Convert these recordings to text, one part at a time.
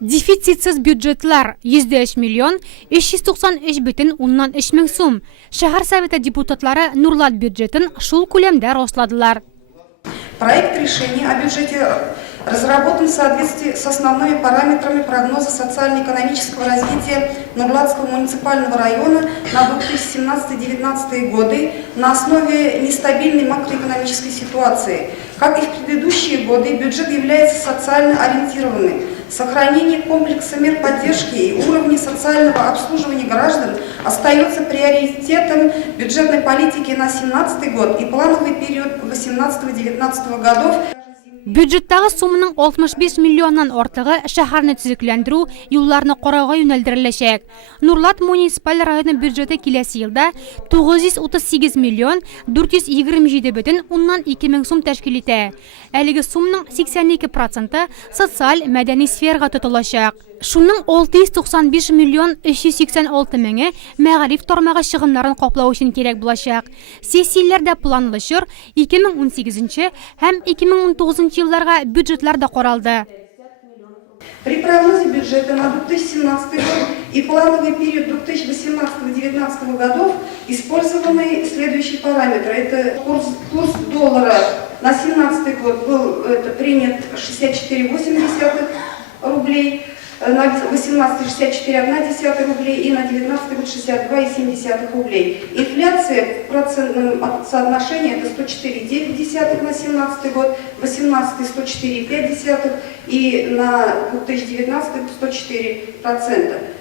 Дефицитсіз бюджетлар 103 миллион 393,3 мең сум. Шәһәр советы депутатлары Нурлат бюджетін шул күләмдә росладылар. Проект решения о бюджете разработан в соответствии с основными параметрами прогноза социально-экономического развития Нурлатского муниципального района на 2017-2019 годы на основе нестабильной макроэкономической ситуации. Как и в предыдущие годы, бюджет является социально ориентированным. Сохранение комплекса мер поддержки и уровня социального обслуживания граждан остается приоритетом бюджетной политики на 2017 год и плановый период 2018-2019 годов. Бюджеттағы сумының 65 миллионнан ортығы шәһәрне төзекләндерү, юлларны карауга юнәлдереләчәк. Нурлат муниципаль районы бюджеты киләсе елда 938 миллион 427,2 мең сум тәшкил итә. Әлеге сумның 82% социаль мәдәни сферага тотылачак. Шуның 695 миллион 386 меңе мәгариф тармагы чыгымнарын каплау өчен кирәк булачак. Сессияләрдә планлашыр 2018 һәм 2019 елларга бюджетлар да каралды. При прогнозе бюджета на 2017 год и плановый период 2018-2019 годов использованы следующие параметры. Это курс доллара на 2017 год был принят 64,8 рублей, на 18 64,1 рублей и на 19 год 62,7 рублей. Инфляция в процентном соотношении это 104,9 на 17 год, 18 104,5 и на 2019 104%.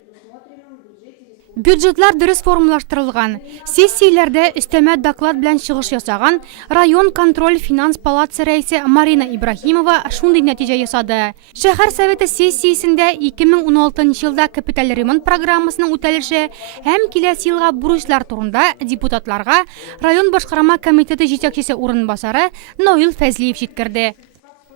Бюджетлар дөрес формалаштырылган. Сессияләрдә өстәмә доклад белән чыгыш ясаган район контроль финанс палатасы рәисе Марина Ибрахимова шундый нәтиҗә ясады. Шәһәр советы сессиясендә 2016 елда капиталь ремонт программасының үтәлеше һәм киләсе елга бурычлар турында депутатларга район башкарма комитеты җитәкчесе урынбасары Наил Фәзлиев җиткерде.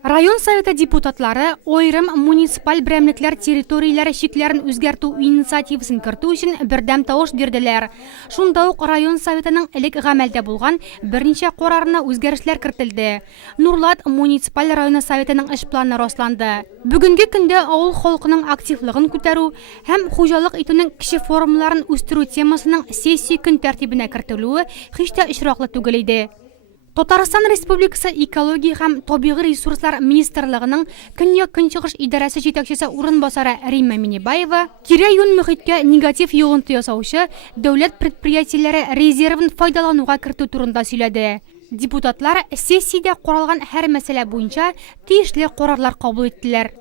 Район советы депутатлары ойрым муниципаль берәмлекләр территорияләре чикләрен үзгәртү инициативасын кертү өчен бердәм тавыш бирделәр. Шунда ук район советының элек гамәлдә булган берничә карарына үзгәрешләр кертелде. Нурлат муниципаль районы советының эш планы расланды. Бүгенге көндә авыл халкының активлыгын күтәрү һәм хуҗалык итүнең кече формаларын үстерү темасының сессия көн тәртибенә кертелүе һич тә очраклы түгел иде. Татарстан Республикасы экология һәм табигый ресурслар министрлыгының Көньяк-Көнчыгыш идарәсе җитәкчесе урынбасары Римма Минебаева тирә-юнь мөхиткә негатив йогынты ясаучы дәүләт предприятиеләре резервын файдалануга кертү турында сөйләде. Депутатлар сессиядә каралган һәр мәсьәлә буенча тиешле карарлар кабул иттеләр.